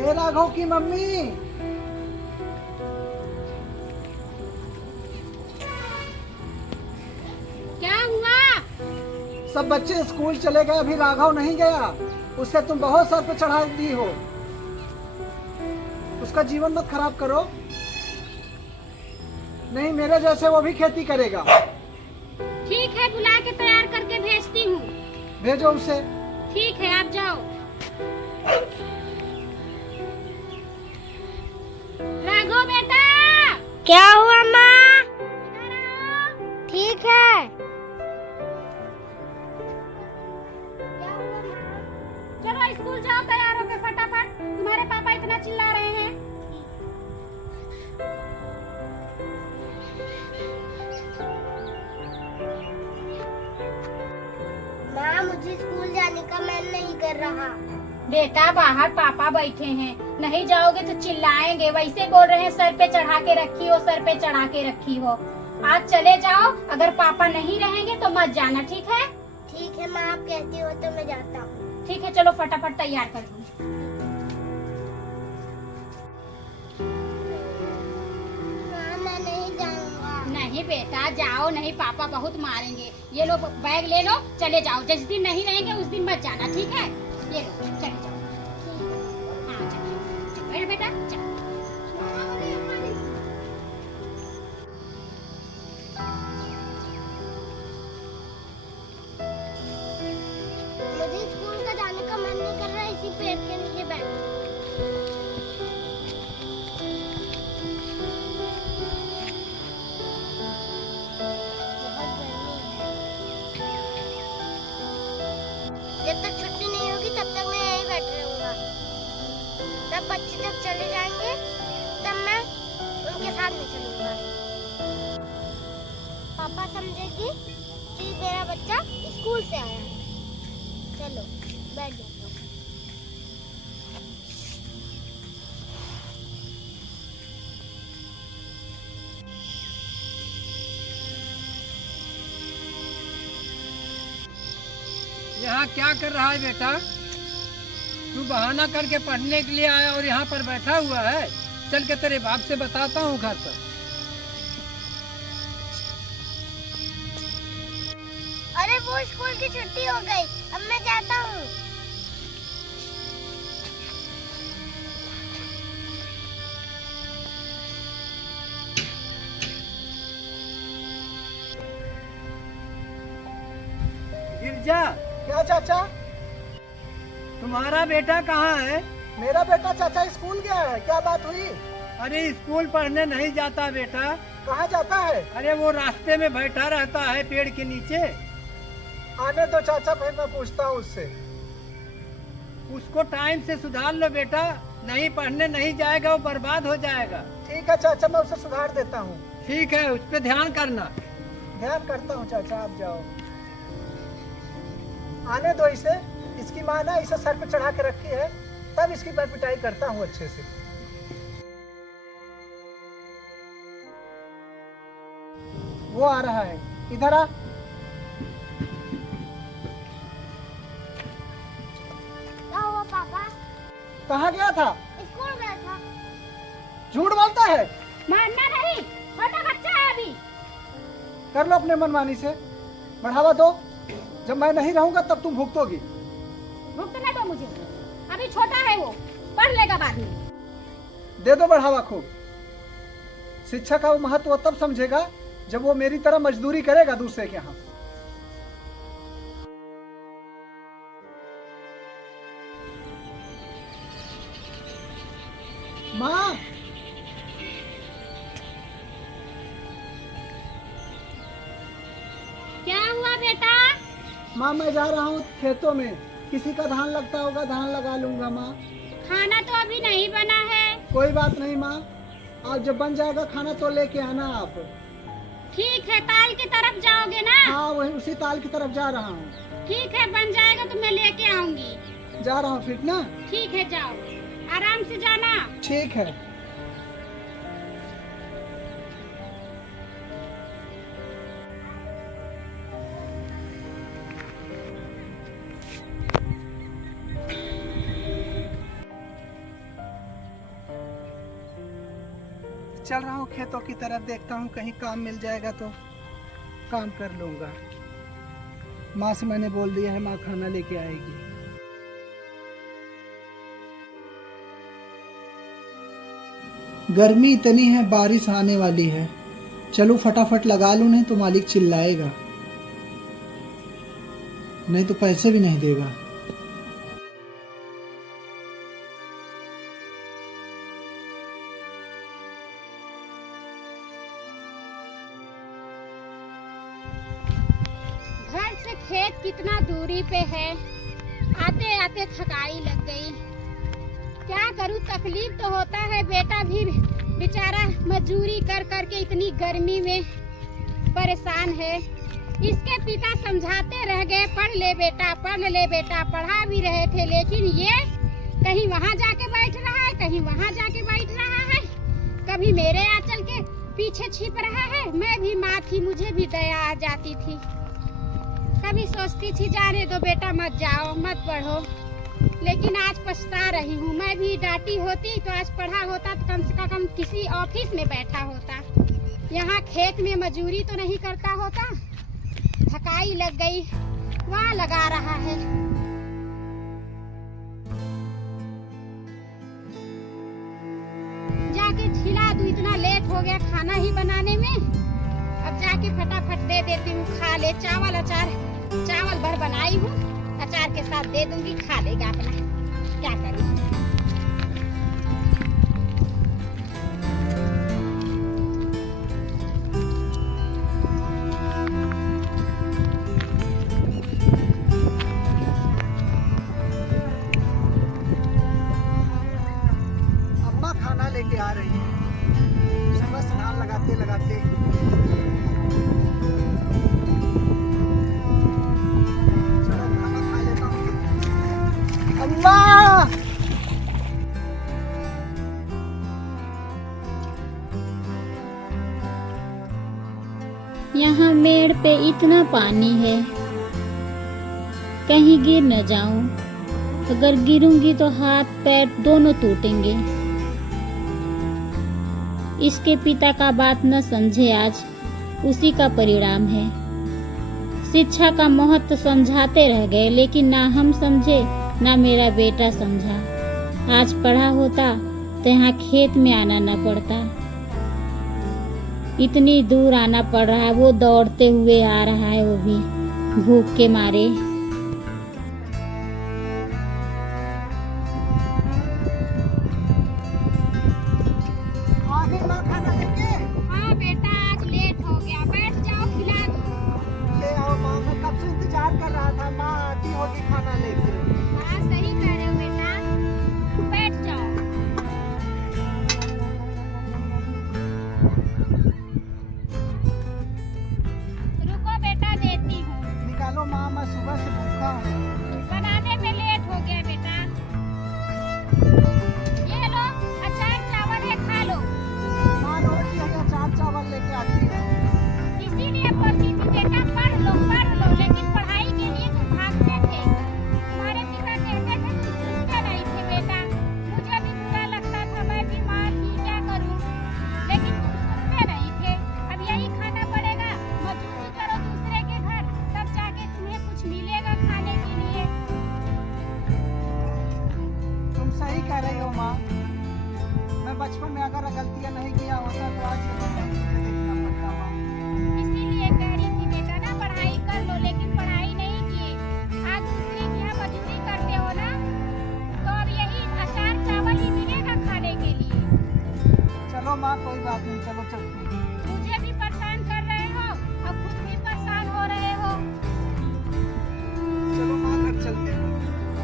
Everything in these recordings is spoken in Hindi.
हे राघव की मम्मी। क्या हुआ? सब बच्चे स्कूल चले गए, अभी राघव नहीं गया। उससे तुम बहुत सर पे चढ़ा दी हो। उसका जीवन मत खराब करो। नहीं, मेरे जैसे वो भी खेती करेगा। ठीक है, बुला के तैयार करके भेजती हूँ। भेजो उसे। ठीक है, आप जाओ। राघव बेटा। क्या हुआ माँ? इधर आओ। ठीक है। क्या हुआ माँ? चलो स्कूल जाओ, तैयार होके फटाफट। तुम्हारे पापा इतना चिल्ला रहे हैं। माँ, मुझे स्कूल जाने का मन नहीं कर रहा। बेटा, बाहर पापा बैठे हैं, नहीं जाओगे तो चिल्लाएंगे। वैसे बोल रहे हैं सर पे चढ़ा के रखी हो, सर पे चढ़ा के रखी हो। आज चले जाओ, अगर पापा नहीं रहेंगे तो मत जाना, ठीक है? ठीक है माँ, आप कहती हो तो मैं जाता हूँ। ठीक है, चलो फटाफट तैयार कर दो। माँ, मैं नहीं जाऊँगा। नहीं बेटा, जाओ नहीं, पापा बहुत मारेंगे। ये लो बैग ले लो, चले जाओ। जिस दिन नहीं रहेंगे उस दिन मत जाना, ठीक है? ये लो, चले जाओ। हाँ चलो, चलो बेटा, चलो। मुझे स्कूल का जाने का मन नहीं कर रहा, इसी पेड़ के नीचे बैठ। बहुत गर्मी है। जब तक छुट्टी नहीं होगी तब तक मैं यहीं बैठ रहूंगा। तब बच्चे जब चले जाएंगे तब मैं उनके साथ में चलूंगा। पापा समझेगी कि मेरा बच्चा स्कूल से आया है। चलो बैठ जाओ। यहाँ क्या कर रहा है बेटा? तू बहाना करके पढ़ने के लिए आया और यहाँ पर बैठा हुआ है। चल के तेरे बाप से बताता हूँ घर पर। अरे वो स्कूल की छुट्टी हो गई, अब मैं जाता हूँ। गिरजा। क्या चाचा? तुम्हारा बेटा कहाँ है? मेरा बेटा चाचा स्कूल गया है। क्या बात हुई? अरे स्कूल पढ़ने नहीं जाता बेटा। कहाँ जाता है? अरे वो रास्ते में बैठा रहता है पेड़ के नीचे। आने दो चाचा, फिर मैं पूछता हूँ उससे। उसको टाइम से सुधार लो बेटा, नहीं पढ़ने नहीं जाएगा वो बर्बाद हो जाएगा। ठीक है चाचा, मैं उसे सुधार देता हूँ। ठीक है, उस पर ध्यान करना। ध्यान करता हूँ चाचा, आप जाओ। आने दो इसे। इसकी माँ ना इसे सर पे चढ़ा के रखी है, तब इसकी मैं पिटाई करता हूँ अच्छे से। वो आ रहा है, इधर आ। क्या हुआ पापा? कहाँ गया था? स्कूल गया था। झूठ बोलता है। मानना नहीं, छोटा बच्चा है अभी। कर लो अपने मनमानी से, बढ़ावा दो। जब मैं नहीं रहूंगा तब तुम भुगतोगी। भुगतने दो मुझे, अभी छोटा है वो, पढ़ लेगा बाद में। दे दो बढ़ावा खूब। शिक्षा का वो महत्व तब समझेगा जब वो मेरी तरह मजदूरी करेगा दूसरे के यहाँ। माँ, क्या हुआ बेटा? माँ मैं जा रहा हूँ खेतों में, किसी का धान लगता होगा, धान लगा लूंगा माँ। खाना तो अभी नहीं बना है। कोई बात नहीं माँ, आज जब बन जाएगा खाना तो लेके आना आप। ठीक है, ताल की तरफ जाओगे ना? हाँ, वही उसी ताल की तरफ जा रहा हूँ। ठीक है, बन जाएगा तो मैं लेके आऊंगी। जा रहा हूँ फिर ना। ठीक है, जाओ, आराम से जाना। ठीक है। चल रहा हूँ खेतों की तरफ, देखता हूँ कहीं काम मिल जाएगा तो काम कर लूँगा। माँ से मैंने बोल दिया है, माँ खाना लेके आएगी। गर्मी इतनी है, बारिश आने वाली है। चलो फटाफट लगा लूँ, नहीं तो मालिक चिल्लाएगा, नहीं तो पैसे भी नहीं देगा। घर से खेत कितना दूरी पे है, आते आते थकाई लग गई। क्या करूं, तकलीफ तो होता है। बेटा भी बेचारा मजदूरी कर करके इतनी गर्मी में परेशान है। इसके पिता समझाते रह गए, पढ़ ले बेटा, पढ़ ले बेटा, पढ़ा भी रहे थे, लेकिन ये कहीं वहाँ जाके बैठ रहा है, कहीं वहाँ जाके बैठ रहा है, कभी मेरे आंचल के पीछे छिप रहा है। मैं भी माँ थी, मुझे भी दया आ जाती थी। कभी सोचती थी जाने दो बेटा, मत जाओ, मत पढ़ो, लेकिन आज पछता रही हूँ। मैं भी डांटी होती तो आज पढ़ा होता, तो कम से कम किसी ऑफिस में बैठा होता। यहाँ खेत में मजदूरी तो नहीं करता होता। थकाई लग गई, वहाँ लगा रहा है। जाके खिला दूं, इतना लेट हो गया खाना ही बनाने में। अब जाके फटाफट दे देती हूँ, खा ले। चावल अचार, चावल भर बनाई हूँ, अचार के साथ दे दूंगी, खा लेगा अपना। क्या करूँ। अम्मा खाना लेके आ रही है, सुबह स्नान लगाते लगाते। चलो खाना खा लेता हूँ। अम्मा! यहाँ मेड़ पे इतना पानी है, कहीं गिर न जाऊं। अगर गिरूंगी तो हाथ पैर दोनों टूटेंगे। इसके पिता का बात न समझे, आज उसी का परिणाम है। शिक्षा का महत्व समझाते रह गए, लेकिन ना हम समझे, ना मेरा बेटा समझा। आज पढ़ा होता तो यहाँ खेत में आना न पड़ता। इतनी दूर आना पड़ रहा है, वो दौड़ते हुए आ रहा है, वो भी भूख के मारे। आ गई माँ खाना लेके? हाँ बेटा, आज लेट हो गया, बैठ जाओ, खिला दो। ले आओ माँ, मैं कब से इंतजार कर रहा था, माँ आती होगी खाना लेके। हाँ सही कह रहे हो बेटा, बैठ जाओ। रुको बेटा, देती हूँ। निकालो माँ, मैं सुबह से भूखा हूँ। बनाने में लेट हो गया बेटा। ये लो, अचार चावल है, खा लो। माँ रोटी है, अचार चावल लेके आती है। इसीलिए बोलती थी बेटा, पढ़ लो, लेकिन पढ़ाई के लिए तुम भागते थे। तुम्हारे पिता कहते थे, तुम सुनते नहीं थे बेटा। मुझे भी बुरा लगता था, मैं भी माँ थी, क्या करूँ, लेकिन तुम सुनते नहीं थे। अब यही खाना पड़ेगा, मजदूरी करो दूसरे के घर, तब जाके तुम्हें कुछ मिलेगा खाने के लिए। तुम सही कह रही हो माँ। मैं बचपन में अगर गलतियाँ नहीं किया होता तो आज ये मुझे देखना पड़ता माँ। इसीलिए कह रही थी बेटा ना, पढ़ाई कर लो, लेकिन पढ़ाई नहीं किए। आज दूसरे के यहाँ मजदूरी करते हो ना, तो अब यही अचार चावल ही मिलेगा खाने के लिए। चलो माँ, कोई बात नहीं, चलो चलते हैं। मुझे भी परेशान कर रहे हो और खुद भी परेशान हो रहे हो। चलो माँ, घर चलते हैं।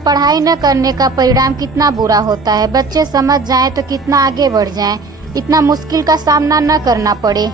पढ़ाई न करने का परिणाम कितना बुरा होता है। बच्चे समझ जाएं तो कितना आगे बढ़ जाएं, इतना मुश्किल का सामना न करना पड़े।